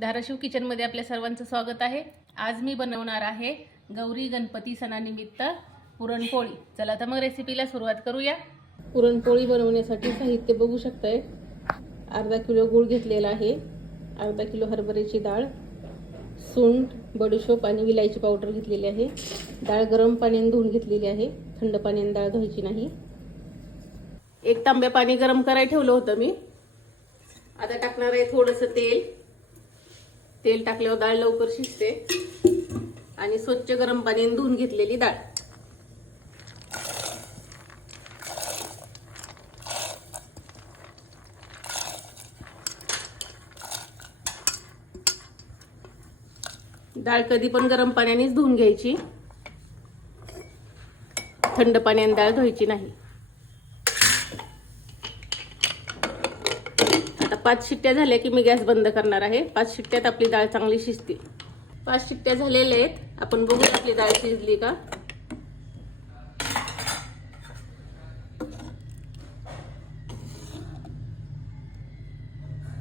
धाराशिव किचनमध्ये आपल्या सर्वांचं स्वागत आहे. आज मी बनवणार आहे गौरी गणपती सणानिमित्त पुरणपोळी. चला तर मग रेसिपीला सुरुवात करूया. पुरणपोळी बनवण्यासाठी साहित्य बघू शकताय. अर्धा किलो गूळ घेतलेला आहे. अर्धा किलो हरभऱ्याची डाळ सुंठ बडीशोप आणि विलायची पावडर घेतलेली आहे. डाळ गरम पाण्याने धुवून घेतलेली आहे. थंड पाण्याने डाळ धुवायची नाही. एक तांब्या पाणी गरम करायला ठेवलं होतं मी. आता टाकणार आहे थोडंसं तेल. तेल टाकल्यावर डाळ लवकर शिजते. आणि स्वच्छ गरम पाण्याने धुवून घेतलेली डाळ. डाळ कधी पण गरम पाण्यानेच धुवून घ्यायची. थंड पाण्याने डाळ धुवायची नाही. पाच शिट्ट्या झाल्या की मी गॅस बंद करणार आहे. पाच शिट्ट्यात आपली डाळ चांगली शिजते. पाच शिट्ट्या झालेल्या आहेत. आपण बघू आपली डाळ शिजली का?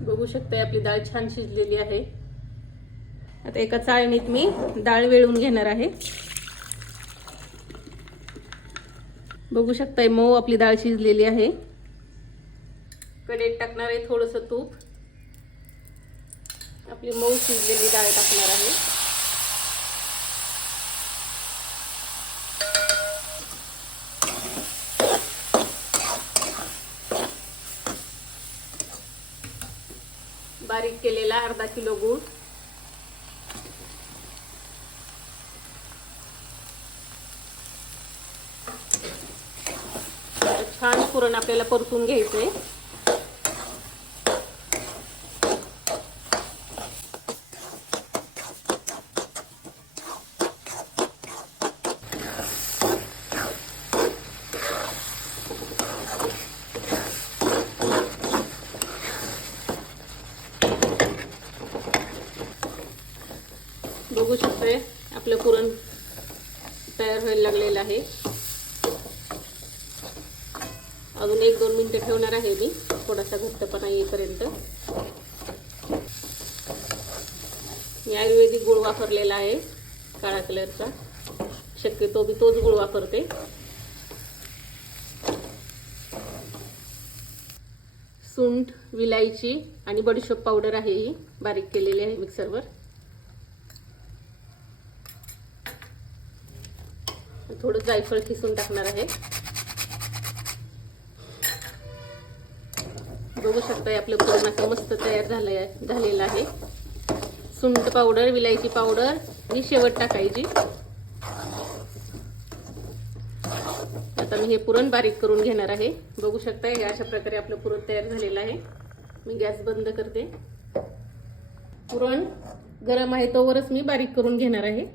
बघू शकताय आपली डाळ छान शिजलेली आहे. आता एका चाळणीत मी डाळ वेळून घेणार आहे. बघू शकताय मऊ आपली डाळ शिजलेली आहे. कडेत टाकणार आहे थोडस तूप. आपली मऊ शिजलेली डाळ टाकणार आहे. बारीक केलेला अर्धा किलो गूळ. छान पुरण आपल्याला परतून घ्यायचंय शकतोय आपलं पुरण तयार व्हायला लागलेलं आहे. अजून एक दोन मिनिटं ठेवणार आहे मी. थोडासा घट्टपणा येईपर्यंत. मी आयुर्वेदिक गुळ वापरलेला आहे काळा कलरचा. शक्यतो मी तोच गुळ वापरते. सुंठ विलायची आणि बडीशोप पावडर आहे ही. बारीक केलेली आहे मिक्सरवर. थोडं जायफळ खिसून टाकणार आहे. बघू शकताय आपलं पुरण असं मस्त तयार झालंय झालेलं आहे. सुंट पावडर विलायची पावडर ही शेवट टाकायची. आता मी हे पुरण बारीक करून घेणार आहे. बघू शकताय हे अशा प्रकारे आपलं पुरण तयार झालेलं आहे. मी गॅस बंद करते. पुरण गरम आहे तोवरच मी बारीक करून घेणार आहे.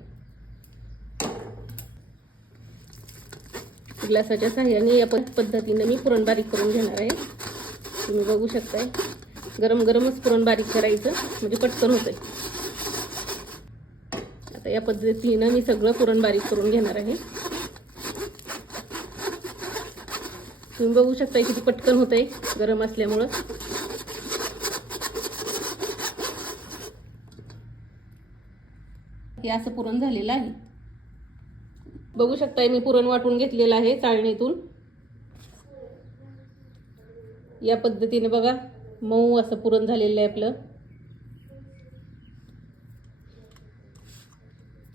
ग्लासाच्या साह्याने या पद्धतीने मी पुरण बारीक करून घेणार आहे. तुम्ही बघू शकताय. गरम गरमच पुरण बारीक करायचं. म्हणजे पटकन होतंय. आता या पद्धतीनं मी सगळं पुरण बारीक करून घेणार आहे. तुम्ही बघू शकताय किती पटकन होतंय गरम असल्यामुळं. हे असं पुरण झालेलं आहे. बघू शकताय मी पुरण वाटून घेतलेलं आहे चाळणीतून. या पद्धतीने बघा मऊ असं पुरण झालेलं आहे आपलं.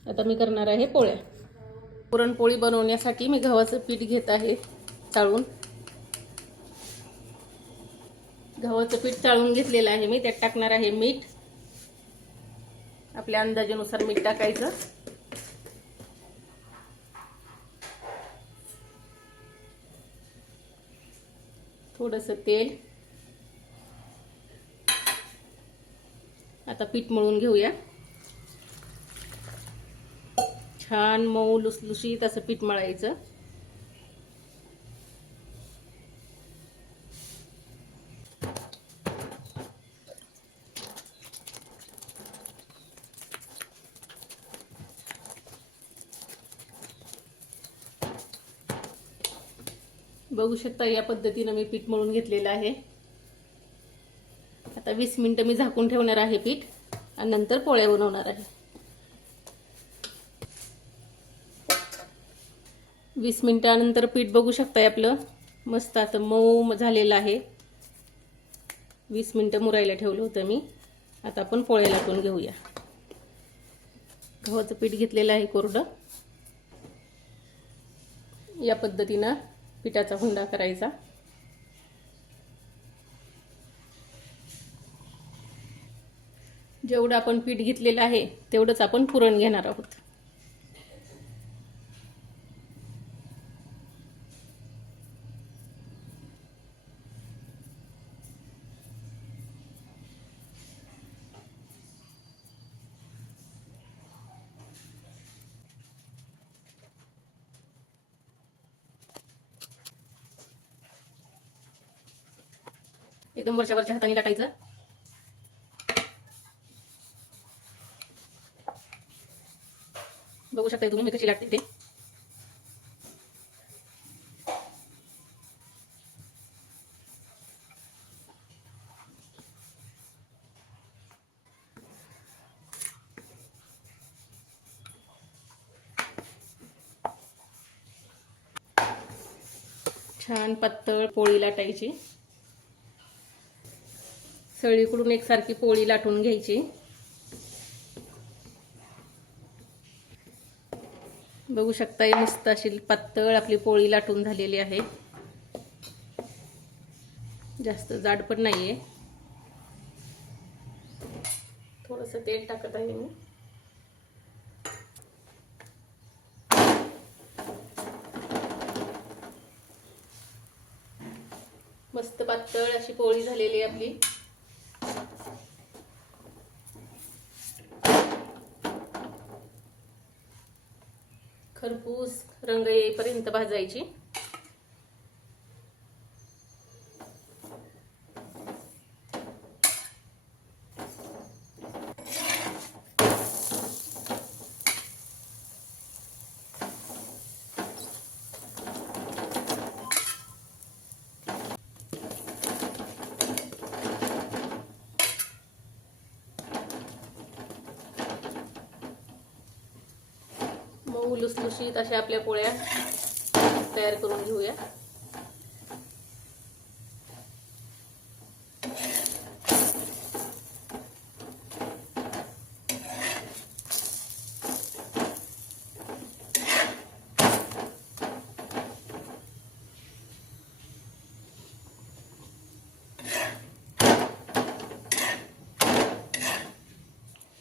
आता मी करणार आहे पोळ्या. पुरणपोळी बनवण्यासाठी मी गव्हाचं पीठ घेत आहे चाळून. गव्हाचं पीठ चाळून घेतलेलं आहे मी त्यात टाकणार आहे मीठ. आपल्या अंदाजेनुसार मीठ टाकायचं. थोडंसं तेल. आता पीठ मळून घेऊया. छान मऊ लुसलुशीत असं पीठ मळायचं. बघू शकता या पद्धतीनं मी पीठ मळून घेतलेलं आहे. आता वीस मिनटं मी झाकून ठेवणार आहे पीठ आणि नंतर पोळ्या बनवणार आहे. वीस मिनिटानंतर पीठ बघू शकताय आपलं. मस्त आता मऊ झालेलं आहे. वीस मिनटं मुरायला ठेवलं होतं मी. आता आपण पोळ्या लाटून घेऊया. गव्हाचं पीठ घेतलेलं आहे कोरडं. या पद्धतीनं पिठाचा हुंडा करायचा. जेवढं आपण पीठ घेतलेलं आहे तेवढंच आपण पुरण घेणार आहोत. एकदम वरच्या वरच्या हाताने लाटायचं. बघू शकता तुम्ही मी कशी लाटते ते. छान पातळ पोळी लाटायची. सगळीकडून एकसारखी पोळी लाटून घ्यायची. बघू शकता मस्त अशी पातळ आपली पोळी लाटून झालेली आहे. जास्त जाड पण नाहीये. थोडस तेल टाकत आहे मी. मस्त पातळ अशी पोळी झालेली आहे आपली. रंग येईपर्यंत भाजायची. मऊ लुसलुशीत अशा आपल्या पोळ्या तयार करून घेऊया.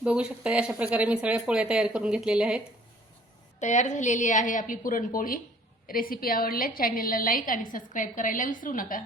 बघू शकता अशा प्रकारे मी सगळ्या पोळ्या तयार करून घेतलेल्या आहेत. तयार झालेली आहे आपली पुरणपोळी. रेसिपी आवडल्यास चॅनेलला लाईक आणि सबस्क्राईब करायला विसरू नका.